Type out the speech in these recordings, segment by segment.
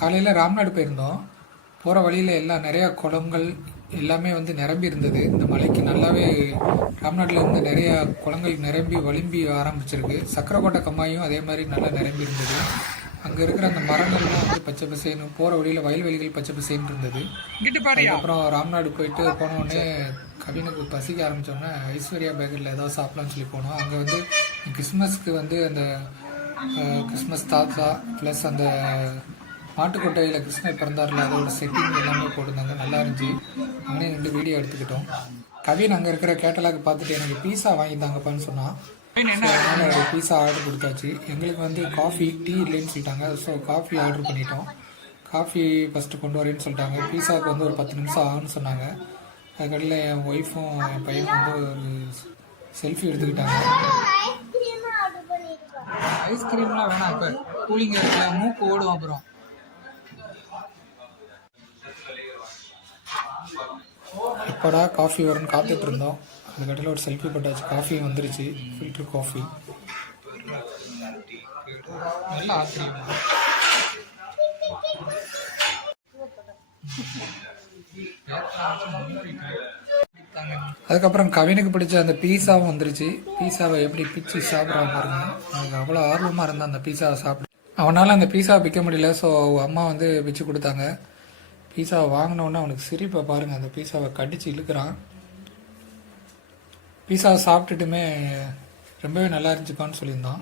காலையில் ராம்நாடு போயிருந்தோம். போகிற வழியில் எல்லாம் நிறையா குளங்கள் எல்லாமே வந்து நிரம்பி இருந்தது. இந்த மலைக்கு நல்லாவே ராம்நாட்டில் இருந்த நிறையா குளங்கள் நிரம்பி வலிம்பி ஆரம்பிச்சிருக்கு. சக்கரக்கோட்டை கம்மாயும் அதே மாதிரி நல்லா நிரம்பி இருந்தது. அங்கே இருக்கிற அந்த மரங்கள்லாம் வந்து பச்சை பசேன்னு போகிற வழியில் வயல்வெளிகள் பச்சை பசேன்னு இருந்தது. அதுக்கப்புறம் ராம்நாடு போயிட்டு போன உடனே கவினுக்கு பசிக்க ஆரம்பிச்சோடனே ஐஸ்வர்யா பேக்கரியில் ஏதாவது சாப்பிடலாம்னு சொல்லி போனோம். அங்கே வந்து கிறிஸ்மஸ்க்கு வந்து அந்த கிறிஸ்மஸ் தாத்தா ப்ளஸ் அந்த மாட்டுக்கொட்டையில் கிருஷ்ணர் பிறந்தார்ல அதோட செட்டிங் எல்லாமே போட்டிருந்தாங்க. நல்லா இருந்துச்சு. அங்கனே ரெண்டு வீடியோ எடுத்துக்கிட்டோம். கவின் அங்கே இருக்கிற கேட்டலாக் பார்த்துட்டு எனக்கு பீஸா வாங்கித்தாங்கப்பான்னு சொன்னான் அதனால் ஒரு பீஸா ஆர்டர் கொடுத்தாச்சு. எங்களுக்கு வந்து காஃபி டீ இல்லைன்னு சொல்லிட்டாங்க. ஸோ காஃபி ஆர்டர் பண்ணிட்டோம். காஃபி ஃபஸ்ட்டு கொண்டு வரேன்னு சொல்லிட்டாங்க. பீஸாவுக்கு வந்து ஒரு பத்து நிமிஷம் ஆகும்னு சொன்னாங்க. அதுக்கடையில் என் ஒய்ஃபும் என் பையனும் வந்து ஒரு செல்ஃபி எடுத்துக்கிட்டாங்க. ஐஸ்கிரீம்லாம் வேணாம் இப்போ கூலிங் மூக்கு ஓடும் அப்புறம். எப்படா காஃபி வரும்னு காத்துட்டு இருந்தோம் அதுக்கடையில் ஒரு செல்ஃபி போட்டாச்சு. காஃபி வந்துருச்சு. ஃபில்டர் காஃபி நல்ல ஆச்சரியம்? அதுக்கப்புறம் கவினுக்கு பிடிச்ச அந்த பீஸாவும் வந்துருச்சு. பீஸாவை எப்படி பிச்சு சாப்பிட்றான் பாருங்க. எனக்கு அவ்வளோ ஆர்வமாக இருந்தான் அந்த பீஸாவை சாப்பிட. அவனால் அந்த பீஸாவை பிக்க முடியல. ஸோ அம்மா வந்து பிச்சு கொடுத்தாங்க. பீஸாவை வாங்கினோடனே அவனுக்கு சிரிப்பை பாருங்க. அந்த பீஸாவை கடிச்சு இழுக்கிறான். பீஸாவை சாப்பிட்டுட்டுமே ரொம்பவே நல்லா இருந்துச்சுப்பான்னு சொல்லியிருந்தான்.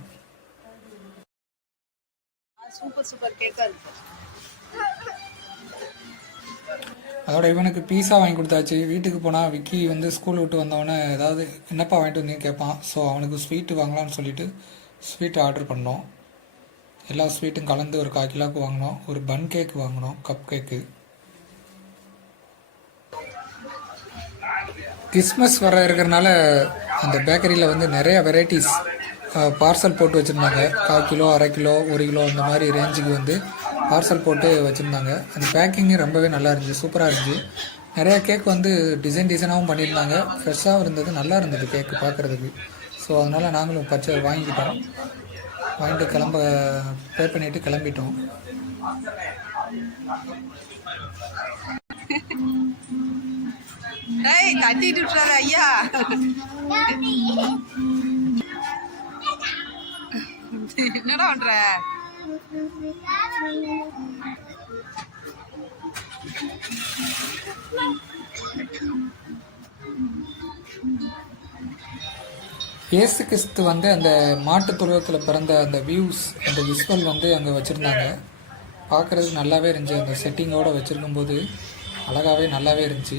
சூப்பர் சூப்பர் கேக்கா இருக்கு. அதோட இவனுக்கு பீஸா வாங்கி கொடுத்தாச்சு. வீட்டுக்கு போனால் விக்கி வந்து ஸ்கூல் விட்டு வந்தவொடனே ஏதாவது என்னப்பா வாங்கிட்டு வந்தீங்க கேட்பான். ஸோ அவனுக்கு ஸ்வீட்டு வாங்கலாம்னு சொல்லிட்டு ஸ்வீட் ஆர்டர் பண்ணோம். எல்லா ஸ்வீட்டும் கலந்து ஒரு கால் கிலோக்கு வாங்கினோம். ஒரு பன் கேக் வாங்கினோம். கப் கேக்கு கிறிஸ்மஸ் வர இருக்கிறனால அந்த பேக்கரியில் வந்து நிறைய வெரைட்டிஸ் பார்சல் போட்டு வச்சுருந்தாங்க. கால் கிலோ அரை கிலோ ஒரு கிலோ அந்த மாதிரி ரேஞ்சுக்கு வந்து பார்சல் போட்டு வச்சுருந்தாங்க. அந்த பேக்கிங்கு ரொம்பவே நல்லா இருந்துச்சு சூப்பராக இருந்துச்சு. நிறையா கேக் வந்து டிசைன் டிசைனாகவும் பண்ணியிருந்தாங்க. ஃப்ரெஷ்ஷாகவும் இருந்தது நல்லா இருந்தது கேக்கு பார்க்குறதுக்கு ஸோ அதனால் நாங்களும் பச்சை வாங்கிக்கிட்டோம். வாங்கிட்டு கிளம்ப பே பண்ணிவிட்டு கிளம்பிட்டோம். டேய் தட்டிட்டு விட்டுறாரு ஐயா. என்னடா பண்ற? இயேசு கிறிஸ்து வந்து அந்த மாட்டுத் தொழுவத்தில் பிறந்த அந்த வியூஸ் அந்த விஸ்வல் வந்து அங்கே வச்சுருந்தாங்க. பார்க்குறது நல்லாவே இருந்துச்சு. அந்த செட்டிங்கோட வச்சுருக்கும்போது அழகாகவே நல்லாவே இருந்துச்சு.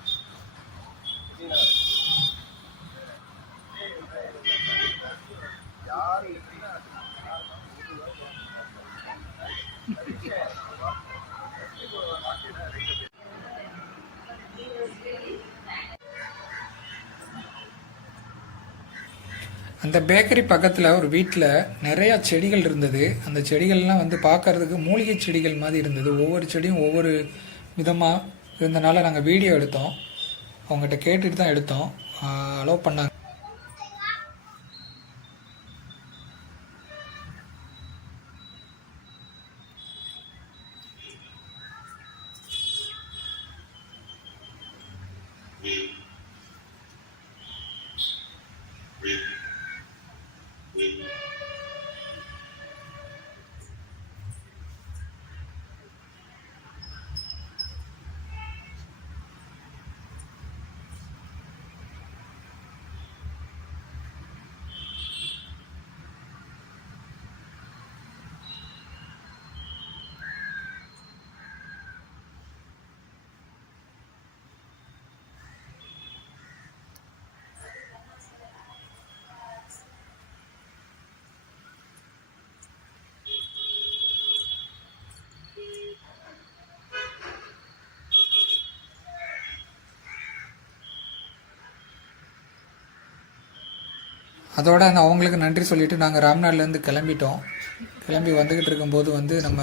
அந்த பேக்கரி பக்கத்தில் ஒரு வீட்டில் நிறையா செடிகள் இருந்தது. அந்த செடிகள்லாம் வந்து பார்க்கறதுக்கு மூலிகை செடிகள் மாதிரி இருந்தது. ஒவ்வொரு செடியும் ஒவ்வொரு விதமாக இருந்தனால நாங்கள் வீடியோ எடுத்தோம். அவங்ககிட்ட கேட்டுட்டு தான் எடுத்தோம். அலோவ் பண்ணாங்க. you அதோட அந்த அவங்களுக்கு நன்றி சொல்லிட்டு நாங்கள் ராம்நாட்லேருந்து கிளம்பிட்டோம். கிளம்பி வந்துக்கிட்டு இருக்கும்போது வந்து நம்ம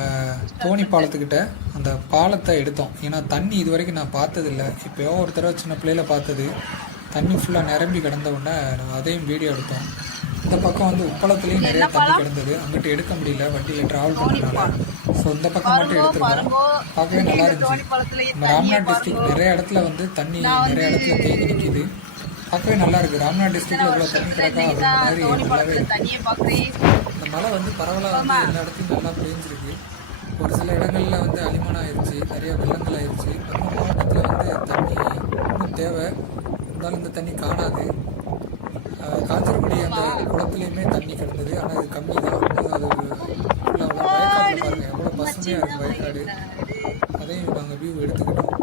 தோணி பாலத்துக்கிட்ட அந்த பாலத்தை எடுத்தோம். ஏன்னா தண்ணி இது வரைக்கும் நான் பார்த்ததில்ல. இப்போயோ ஒரு தடவை சின்ன பிள்ளையில பார்த்தது. தண்ணி ஃபுல்லாக நிரம்பி கிடந்த உடனே நான் அதையும் வீடியோ எடுத்தோம். இந்த பக்கம் வந்து உப்பளத்துலேயும் நிறைய தண்ணி கிடந்தது. அங்கிட்டு எடுக்க முடியல. வண்டியில் ட்ராவல் பண்ணதுனால. ஸோ இந்த பக்கம் மட்டும் எடுத்துருக்கோம் பார்க்கவே நல்லா இருந்துச்சு. நம்ம ராம்நாத் டிஸ்ட்ரிக்ட் நிறைய இடத்துல வந்து தண்ணி நிறைய இடத்துல தேங்கி நிற்கிது பார்க்கவே நல்லா இருக்கு. ராம்நாத் டிஸ்ட்ரிக்ட்ல இவ்வளோ தண்ணி கிடக்கா அப்படின்ற மாதிரி நல்லாவே இந்த மழை வந்து பரவலாக வந்து எல்லா இடத்துலையும் நல்லா பெஞ்சிருக்கு. ஒரு சில இடங்கள்ல வந்து அலிமானம் ஆயிடுச்சு நிறைய வெள்ளங்கள் ஆயிடுச்சு நம்ம மாவட்டத்தில் வந்து தண்ணி இன்னும் தேவை. இருந்தாலும் இந்த தண்ணி காணாது. காஞ்சனக்குடி அந்த குளத்துலையுமே தண்ணி கிடந்தது. ஆனால் அது கம்மி தான். அது வயக்காடு பாருங்க. எவ்வளோ பசுமையாக இருக்குது வயக்காடு. அதையும் நாங்கள் வியூ எடுத்துக்கிட்டோம்.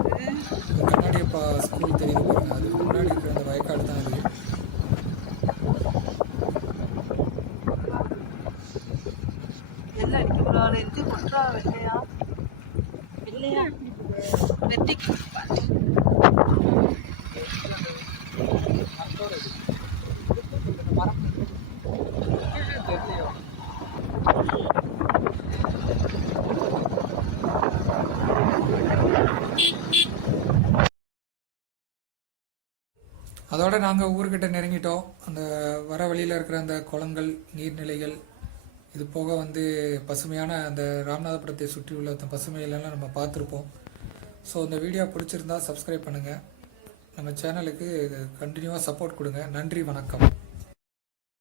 கண்ணாடியப்பா ஸ்கூல் தெரியுது பாருங்க. அதுக்கு முன்னாடி இருக்கிற அந்த வயக்காடு தான் அது என்ன அடிக்க போறாரு இது கொட்டுறா வெள்ளையா வெள்ளையா வெட்டி அதோட நாங்கள் ஊர்கிட்ட நெருங்கிட்டோம். அந்த வர வழியில் இருக்கிற அந்த குளங்கள் நீர்நிலைகள் இது போக வந்து பசுமையான அந்த ராமநாதபுரத்தை சுற்றியுள்ள அந்த பசுமையிலெல்லாம் நம்ம பார்த்துருப்போம். ஸோ இந்த வீடியோ பிடிச்சிருந்தா சப்ஸ்கிரைப் பண்ணுங்கள் நம்ம சேனலுக்கு கண்டினியூவாக சப்போர்ட் கொடுங்க. நன்றி வணக்கம்.